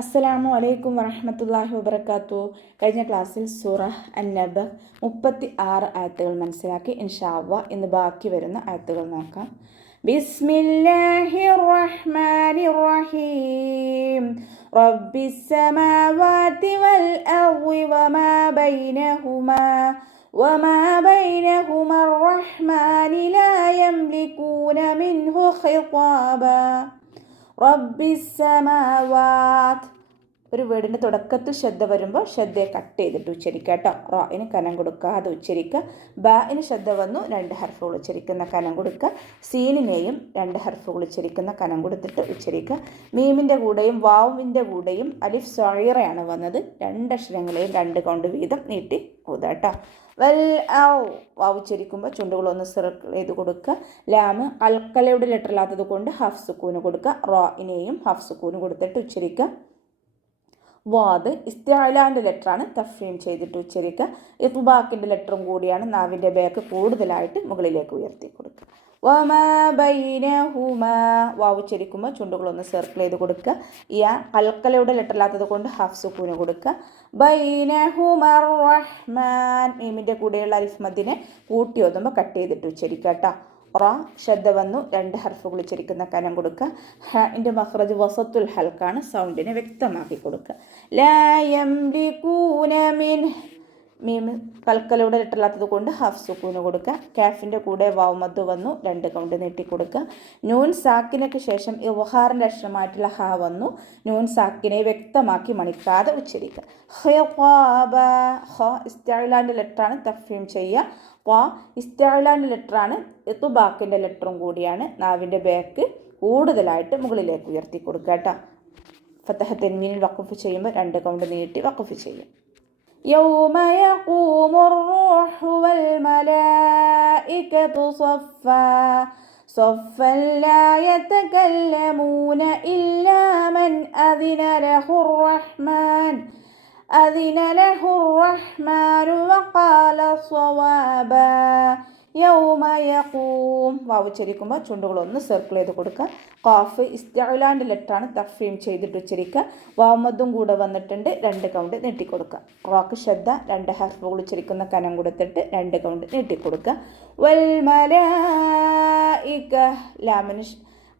അസ്സലാമു അലൈക്കും വറഹ്മത്തുള്ളാഹി വബറകാതുഹു. കഴിഞ്ഞ ക്ലാസ്സിൽ സൂറ അൻ-നബ 36 ആയത്തുകൾ മനസ്സിലാക്കി. ഇൻഷാ അല്ലാഹ് ഇന്ന് ബാക്കി വരുന്ന ആയത്തുകൾ നോക്കാം. ബിസ്മില്ലാഹിർ റഹ്മാനിർ റഹീം. റബ്ബിസ് സമാവാതി വൽ അർളി വമാ ബൈനഹുമാ റഹ്മാനി ലാ യംലികൂന മിൻഹു ഖിതാബാ. റബ്ബിസ്സമാവാത്ത് ഒരു വേർഡിൻ്റെ തുടക്കത്തിൽ ശ്രദ്ധ വരുമ്പോൾ ശ്രദ്ധയെ കട്ട് ചെയ്തിട്ട് ഉച്ചരിക്കുക കേട്ടോ. റോയിന് കനം കൊടുക്കാതെ ഉച്ചരിക്കുക. ബാഇന് ശ്രദ്ധ വന്നു 2 ഹർഫുകൾ ഉച്ചരിക്കുന്ന കനം കൊടുക്കുക. സീനിനെയും 2 ഹർഫുകൾ ഉച്ചരിക്കുന്ന കനം കൊടുത്തിട്ട് ഉച്ചരിക്കുക. മീമിൻ്റെ കൂടെയും വാവിൻ്റെ കൂടെയും അലിഫ് സഗീറയാണ് വന്നത്. 2 അക്ഷരങ്ങളെയും 2 കൗണ്ട് വീതം നീട്ടി ഓതുക കേട്ടോ. വൽ വാവ് ഉച്ചരിക്കുമ്പോൾ ചുണ്ടുകളൊന്ന് സിർക്കിൾ ചെയ്ത് കൊടുക്കുക. ലാമ് അൽക്കലയുടെ ലെറ്റർ ഇല്ലാത്തത് കൊണ്ട് ഹാഫ് സുക്കൂന് കൊടുക്കുക. റോയിനെയും ഹാഫ് സുക്കൂന് കൊടുത്തിട്ട് ഉച്ചരിക്കുക. വാദ് ഇസ്തിഅലാൻ്റെ ലെറ്ററാണ്, തഫ്രീം ചെയ്തിട്ട് ഉച്ചരിക്കുക. ഇത്ബാക്കിൻ്റെ ലെറ്ററും കൂടിയാണ്. നാവിൻ്റെ ബാക്ക് കൂടുതലായിട്ട് മുകളിലേക്ക് ഉയർത്തി കൊടുക്കുക. വമാ ബൈനഹുമാ വാവ് ഉച്ചരിക്കുമ്പോൾ ചുണ്ടുകളൊന്ന് സർക്കിൾ ചെയ്ത് കൊടുക്കുക. അൽക്കലയുടെ ലെറ്റർ ഇല്ലാത്തത് കൊണ്ട് ഹാഫ് സുക്കൂന് കൊടുക്കുക. ബൈനഹുമർ റഹ്മാൻ മീമിൻ്റെ കൂടെയുള്ള അലിഫ് മദ്ദിനെ കൂട്ടി ഓതുമ്പോൾ കട്ട് ചെയ്തിട്ട് ഉച്ചരിക്കുക കേട്ടോ. റ ശ്രദ്ധ വന്നു 2 ഹർഫുകൾ ഉച്ചരിക്കുന്ന കനം കൊടുക്കുക. ഹിൻ്റെ മഖ്റജ് വസത്തുൽ ഹൽക്കാണ്, സൗണ്ടിനെ വ്യക്തമാക്കി കൊടുക്കുക. ലാ യംലികൂന മിൻഹു മീം കൽക്കലയുടെ ലെറ്ററില്ലാത്തത് കൊണ്ട് ഹാഫ് സുക്കൂന് കൊടുക്കുക. കാഫിൻ്റെ കൂടെ വാവ് മദ് വന്നു 2 കൗണ്ട് നീട്ടി കൊടുക്കുക. നൂൻ സാക്കിനയ്ക്ക് ശേഷം ഇവഹാറിൻ്റെ അക്ഷരമായിട്ടുള്ള ഹ വന്നു. നൂൻ സാക്കിനെ വ്യക്തമാക്കി മണിക്കാതെ ഉച്ചരിക്കുക. ഖിതാബ ഹ ഇസ്തിഅലാൻ്റെ ലെറ്ററാണ്, തഫ്രീം ചെയ്യുക. ഖ ഇസ്തിഅലാൻ്റെ ലെറ്ററാണ്, ഇത്ബാക്കിൻ്റെ ലെറ്ററും കൂടിയാണ്. നാവിൻ്റെ ബാക്ക് കൂടുതലായിട്ട് മുകളിലേക്ക് ഉയർത്തി കൊടുക്കുക കേട്ടോ. ഫതഹ തൻവീനിൽ വഖഫ് ചെയ്യുമ്പോൾ 2 കൗണ്ട് നീട്ടി വഖഫ് ചെയ്യും. يوم يقوم الروح والملائكة صفا لا يتكلمون إلا من أذن له الرحمن وقال صوابا. യൗമ യഖൂം വാവ് ഉച്ചരിക്കുമ്പോൾ ചുണ്ടുകളൊന്ന് സർക്കിൾ ചെയ്ത് കൊടുക്കുക. ഖാഫ് ഇസ്തിഅലാൻ്റെ ലെറ്ററാണ്, തഫ്രീം ചെയ്തിട്ട് ഉച്ചരിക്കുക. വാമദ്ദും കൂടെ വന്നിട്ടുണ്ട്, 2 കൗണ്ട് നീട്ടിക്കൊടുക്കുക. റാക്ക് ശ്രദ്ധ 2 ഹർഫുകൾ ഉച്ചരിക്കുന്ന കനം കൊടുത്തിട്ട് 2 കൗണ്ട് നീട്ടിക്കൊടുക്കുക. വൽ മലായിക ലാമിന്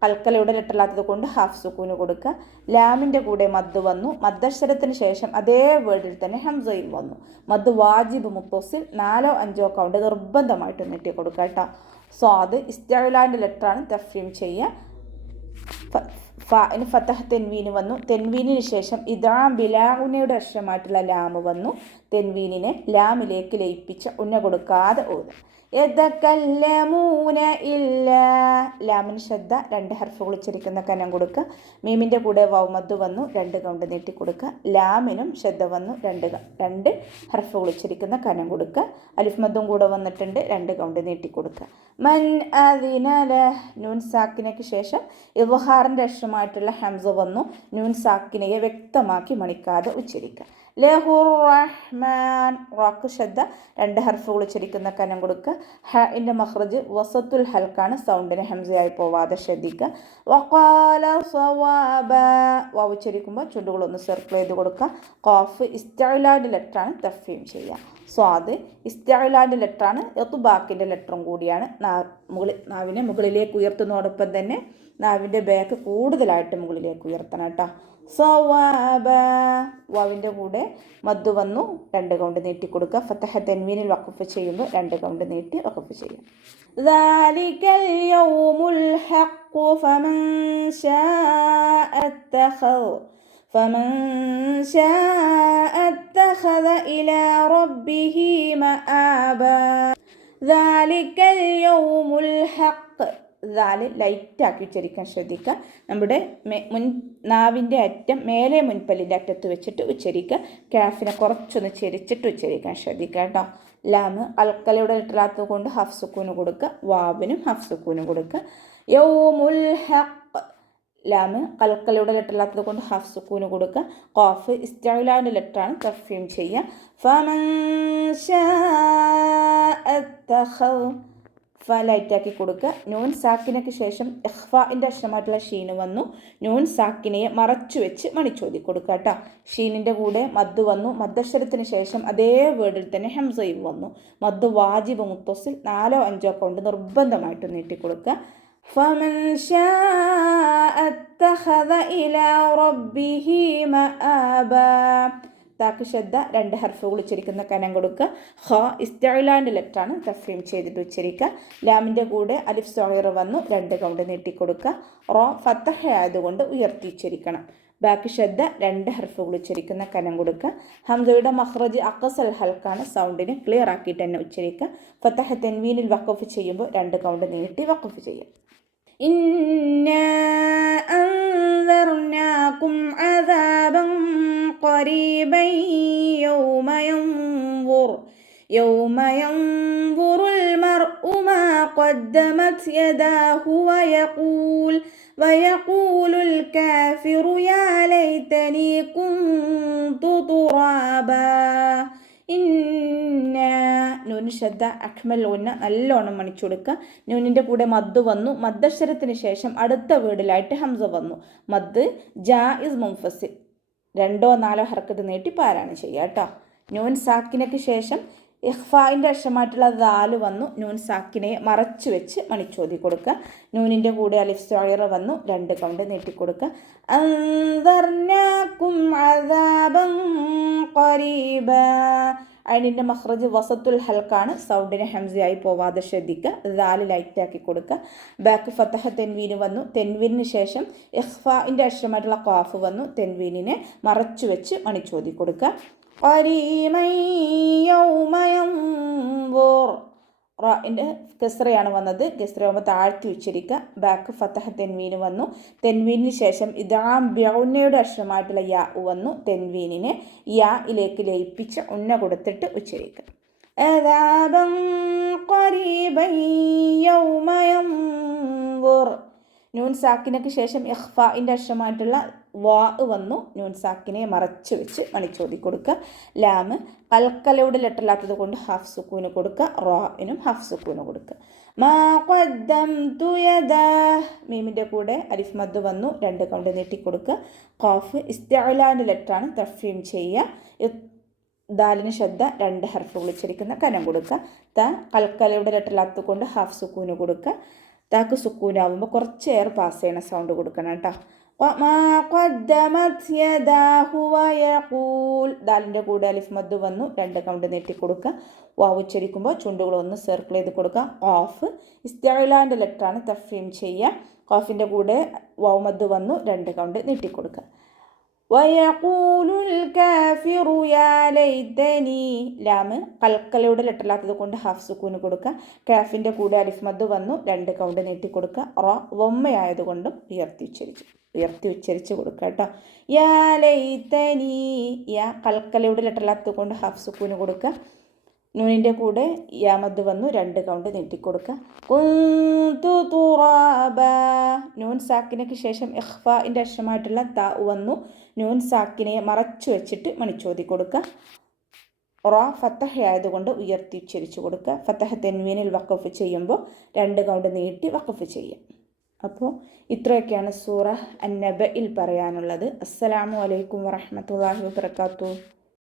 കൽക്കലയുടെ ലെറ്ററില്ലാത്തത് കൊണ്ട് ഹാഫ് സുക്കൂന് കൊടുക്കുക. ലാമിൻ്റെ കൂടെ മദ് വന്നു. മദ്ദക്ഷരത്തിന് ശേഷം അതേ വേർഡിൽ തന്നെ ഹംസയും വന്നു. മദ് വാജിബ് മുത്തസിൽ 4 or 5 കൗണ്ട് നിർബന്ധമായിട്ട് നീട്ടി കൊടുക്കുക കേട്ടോ. സ്വാദ് ഇസ്തിഅലാൻ്റെ ലെറ്ററാണ്, തഫ്രീം ചെയ്യുക. ഫാഇന് ഫതഹ തെൻവീന് വന്നു. തെൻവീനിന് ശേഷം ഇദാം ബിലാഉനയുടെ അക്ഷരമായിട്ടുള്ള ലാമ് വന്നു. തെൻവീനിനെ ലാമിലേക്ക് ലയിപ്പിച്ച് ഉന്ന കൊടുക്കാതെ ഓതുക. യതകല്ലമൂന ഇല്ലാ ലാമിന് ശ്രദ്ധ 2 ഹർഫുകൾ ഉച്ചരിക്കുന്ന കനം കൊടുക്കുക. മീമിൻ്റെ കൂടെ വാവ് മദ് വന്നു 2 കൗണ്ട് നീട്ടി കൊടുക്കുക. ലാമിനും ശ്രദ്ധ വന്നു 2 ഹർഫുകൾ ഉച്ചരിക്കുന്ന കനം കൊടുക്കുക. അലിഫ് മദ്ദും കൂടെ വന്നിട്ടുണ്ട്, 2 കൗണ്ട് നീട്ടി കൊടുക്കുക. മൻ അദിന ലഹ് നൂൻ സാക്കിനയ്ക്ക് ശേഷം ഇവഹാറിൻ്റെ അക്ഷരമായിട്ടുള്ള ഹംസ വന്നു. നൂൻ സാക്കിനയെ വ്യക്തമാക്കി മണിക്കാതെ ഉച്ചരിക്കുക. ലഹുർ റഹ്മാൻ റാക്ക് ശ്രദ്ധ 2 ഹർഫുകൾ ഉച്ചരിക്കുന്ന കനം കൊടുക്കുക. ഹിൻ്റെ മഖ്റജ് വസത്തുൽ ഹൽക്കാണ്, സൗണ്ടിന് ഹംസയായി പോവാതെ ശ്രദ്ധിക്കുക. വഖാല സവാബ വാവ് ഉച്ചരിക്കുമ്പോൾ ചുണ്ടുകളൊന്ന് സർക്കിൾ ചെയ്ത് കൊടുക്കുക. ഖാഫ് ഇസ്തിഅലാൻ്റെ ലെറ്ററാണ്, തഫ്രീം ചെയ്യുക. സ്വാദ് ഇസ്തിഅലാൻ്റെ ലെറ്ററാണ്, ഇത്ബാക്കിൻ്റെ ലെറ്ററും കൂടിയാണ്. നാവിനെ മുകളിലേക്ക് ഉയർത്തുന്നതോടൊപ്പം തന്നെ നാവിൻ്റെ ബാക്ക് കൂടുതലായിട്ട് മുകളിലേക്ക് ഉയർത്തണം കേട്ടോ. സവാബ വാവിൻ്റെ കൂടെ മദ് വന്നു 2 കൗണ്ട് നീട്ടി കൊടുക്കുക. ഫതഹ തൻവീനിൽ വഖഫ് ചെയ്യുമ്പോൾ 2 കൗണ്ട് നീട്ടി വഖഫ് ചെയ്യും. ദാലികൽ യൗമുൽ ഹഖ് ഫമൻ ശാഅ അത്തഖദ ഇലാ റബ്ബിഹി മആബ. ദാലികൽ യൗമുൽ ഹഖ് ലൈറ്റാക്കി ഉച്ചരിക്കാൻ ശ്രദ്ധിക്കുക. നമ്മുടെ നാവിൻ്റെ അറ്റം മേലെ മുൻപല്ലിൻ്റെ അറ്റത്ത് വെച്ചിട്ട് ഉച്ചരിക്കുക. കാഫിനെ കുറച്ചൊന്ന് ചെരിച്ചിട്ട് ഉച്ചരിക്കാൻ ശ്രദ്ധിക്കുക കേട്ടോ. ലാമ് അൽക്കലയുടെ ലെറ്ററില്ലാത്തത് കൊണ്ട് ഹാഫ് സുക്കൂന് കൊടുക്കുക. വാവിനും ഹാഫ് സുക്കൂന് കൊടുക്കുക. യൗമുൽ ഹഖ് ലാമ് കൽക്കലയുടെ ലെറ്ററില്ലാത്തത് കൊണ്ട് ഹാഫ് സുക്കൂന് കൊടുക്കുക. ഖാഫ് ഇസ്തിഅലാൻ്റെ ലെറ്ററാണ്, തഫ്രീം ചെയ്യുക. ഫമൻ ശാഅ ഫ ലൈറ്റാക്കി കൊടുക്കുക. നൂൻ സാക്കിനയ്ക്ക് ശേഷം ഇഖ്ഫാഇൻ്റെ അക്ഷരമായിട്ടുള്ള ഷീന് വന്നു. നൂൻ സാക്കിനയെ മറച്ചു വെച്ച് മണിച്ചോതി കൊടുക്കുക കേട്ടോ. ഷീനിൻ്റെ കൂടെ മദ് വന്നു. മദ്ദക്ഷരത്തിന് ശേഷം അതേ വേർഡിൽ തന്നെ ഹംസയും വന്നു. മദ് വാജിബ് മുത്തസിൽ 4 5 കൊണ്ട് നിർബന്ധമായിട്ട് നീട്ടിക്കൊടുക്കുക. فمن شاء اتخذ إلى ربه مآبا. താക്ക് ശബ്ദ 2 ഹർഫുകൾ ഉച്ചരിക്കുന്ന കനം കൊടുക്കുക. ഖ ഇസ്തിഅലാൻ്റെ ലെറ്ററാണ് തഫ്രീം ചെയ്തിട്ട് ഉച്ചരിക്കുക. ലാമിൻ്റെ കൂടെ അലിഫ് സഗീർ വന്നു 2 കൗണ്ട് നീട്ടിക്കൊടുക്കുക. റ ഫത്തഹ ആയതുകൊണ്ട് ഉയർത്തി ഉച്ചരിക്കണം. ബാക്കി ശബ്ദ 2 ഹർഫുകൾ ഉച്ചരിക്കുന്ന കനം കൊടുക്കുക. ഹംസയുടെ മഖ്റജ് അഖ്സൽ ഹൽക്കാണ്. സൗണ്ടിന് ക്ലിയർ ആക്കിയിട്ട് തന്നെ ഉച്ചരിക്കുക. ഫത്തഹ തൻവീനിൽ വഖഫ് ചെയ്യുമ്പോൾ 2 കൗണ്ട് നീട്ടി വഖഫ് ചെയ്യാം. ഇന്നാ അൻദർനാകും അദാബൻ ഖരീബൻ യൗമ യൻദുറുൽ മർഉ മാ ഖദ്ദമത് യദാഹു വയഖൂലുൽ കാഫിറു യാ ലൈതനി കുന്തു തുറാബാ. നൂന് ശബ്ദ അഖ്മൽ ഉന്ന നല്ലോണം മണിച്ചു കൊടുക്കുക. നൂനിൻ്റെ കൂടെ മദ് വന്നു. മദ്ദക്ഷരത്തിന് ശേഷം അടുത്ത വേർഡിലായിട്ട് ഹംസ വന്നു. മദ് ജായിസ് മുൻഫസിൽ 2 4 ഹർക്കത്ത് നീട്ടി പാരായണം ചെയ്യുക കേട്ടോ. നൂൻ സാക്കിനയ്ക്ക് ശേഷം ഇഖ്ഫാഇൻ്റെ അക്ഷരമായിട്ടുള്ള ദാല് വന്നു. നൂൻ സാക്കിനയെ മറച്ചു വെച്ച് മണിച്ചോതി കൊടുക്കുക. നൂനിൻ്റെ കൂടെ അലിഫ് സഗീർ വന്നു 2 കൗണ്ട് നീട്ടിക്കൊടുക്കുക. അൻദർനാകും അദാബൻ ഖരീബാ. അതിൻ്റെ മഖ്റജ് വസത്തുൽ ഹൽക്കാണ്. സൗണ്ടിന് ഹംസയായി പോവാതെ ശ്രദ്ധിക്കുക. ദാല് ലൈറ്റാക്കി കൊടുക്കുക. ബാക്ക് ഫത്തഹ തെൻവീന് വന്നു. തെൻവീനിന് ശേഷം ഇഖ്ഫാഇൻ്റെ അക്ഷരമായിട്ടുള്ള ഖാഫ് വന്നു. തെൻവീനിനെ മറച്ചു വെച്ച് മണിച്ചോതി കൊടുക്കുക. ഖരീമൻ യൗമ യൻദുർ. റാഇൻ്റെ കസ്റയാണ് വന്നത്. കസ്റയാകുമ്പോൾ താഴ്ത്തി ഉച്ചരിക്കുക. ബാക്ക് ഫത്തഹ തെൻവീന് വന്നു. തെൻവീനിന് ശേഷം ഇദാം ബിഉന്നയുടെ അക്ഷരമായിട്ടുള്ള യാ വന്നു. തെൻവീനിനെ യായിലേക്ക് ലയിപ്പിച്ച് ഉന്ന കൊടുത്തിട്ട് ഉച്ചരിക്കുക. അദാബൻ ഖരീബൻ യൗമ യൻദുർ. നൂൻ സാക്കിനയ്ക്ക് ശേഷം ഇഖ്ഫാഇൻ്റെ അക്ഷരമായിട്ടുള്ള വാ വന്നു. നൂൻ സാക്കിനെ മറച്ചു വെച്ച് മണിച്ചോതി കൊടുക്കുക. ലാമ് കൽക്കലയുടെ ലെറ്ററില്ലാത്തത് കൊണ്ട് ഹാഫ് സുക്കൂന് കൊടുക്കുക. റാഇനും ഹാഫ് സുക്കൂന് കൊടുക്കുക. മാ ഖദ്ദംതു യദാഹ്. മീമിൻ്റെ കൂടെ അലിഫ് മദ് വന്നു. 2 കൗണ്ട് നീട്ടിക്കൊടുക്കുക. ഖാഫ് ഇസ്തിഅലാൻ്റെ ലെറ്ററാണ് തഫ്രീം ചെയ്യുക. ദാലിന് ശബ്ദ 2 ഹർഫുകൾ ഉച്ചരിക്കുന്ന കനം കൊടുക്കുക. ത കൽക്കലയുടെ ലെറ്ററില്ലാത്തത് കൊണ്ട് ഹാഫ് സുക്കൂന് കൊടുക്കുക. താക്ക് സുക്കൂനാവുമ്പോൾ കുറച്ച് എയർ പാസ് ചെയ്യണ സൗണ്ട് കൊടുക്കണം കേട്ടോ. ദാലിൻ്റെ കൂടെ അലിഫ് മദ് വന്നു. 2 കൗണ്ട് നീട്ടിക്കൊടുക്കുക. വാവ് ഉച്ചരിക്കുമ്പോൾ ചുണ്ടുകൾ ഒന്ന് സർക്കിൾ ചെയ്ത് കൊടുക്കുക. ഖാഫ് ഇസ്തിഅലാൻ്റെ ലെറ്ററാണ് തഫ്രീം ചെയ്യുക. ഖാഫിൻ്റെ കൂടെ വാവ് മദ് വന്നു. 2 കൗണ്ട് നീട്ടിക്കൊടുക്കുക. വയഖൂലുൽ കാഫിറു യാ ലൈതനി. ലാമ് കൽക്കലയുടെ ലെറ്ററില്ലാത്തത് കൊണ്ട് ഹാഫ് സുക്കൂന് കൊടുക്കുക. കാഫിൻ്റെ കൂടെ അലിഫ് മദ് വന്നു. 2 കൗണ്ട് നീട്ടിക്കൊടുക്കുക. റ വമ്മയായതുകൊണ്ടും ഉയർത്തി ഉച്ചരിച്ച് കൊടുക്കുക കേട്ടോ. യാ ലൈതനി. യാ കൽക്കലയുടെ ലെറ്ററില്ലാത്തത് കൊണ്ട് ഹാഫ് സുക്കൂന് കൊടുക്കുക. നൂനിൻ്റെ കൂടെ യാമദ് വന്നു. 2 കൗണ്ട് നീട്ടിക്കൊടുക്കുക. കുന്തു തുറാബാ. നൂൻ സാക്കിനയ്ക്ക് ശേഷം ഇഖ്ഫാഇൻ്റെ അക്ഷരമായിട്ടുള്ള ത വന്നു. നൂൻ സാക്കിനെ മറച്ചു വെച്ചിട്ട് മണിച്ചോതി കൊടുക്കുക. റ ഫത്തഹ ആയതുകൊണ്ട് ഉയർത്തി ഉച്ചരിച്ചു കൊടുക്കുക. ഫത്തഹ തെൻവീനിൽ വഖഫ് ചെയ്യുമ്പോൾ 2 കൗണ്ട് നീട്ടി വഖഫ് ചെയ്യുക. അപ്പോൾ ഇത്രയൊക്കെയാണ് സൂറ അൻ-നബഇൽ പറയാനുള്ളത്. അസ്സലാമു അലൈക്കും വറഹ്മത്തുള്ളാഹി വബറകാതുഹു.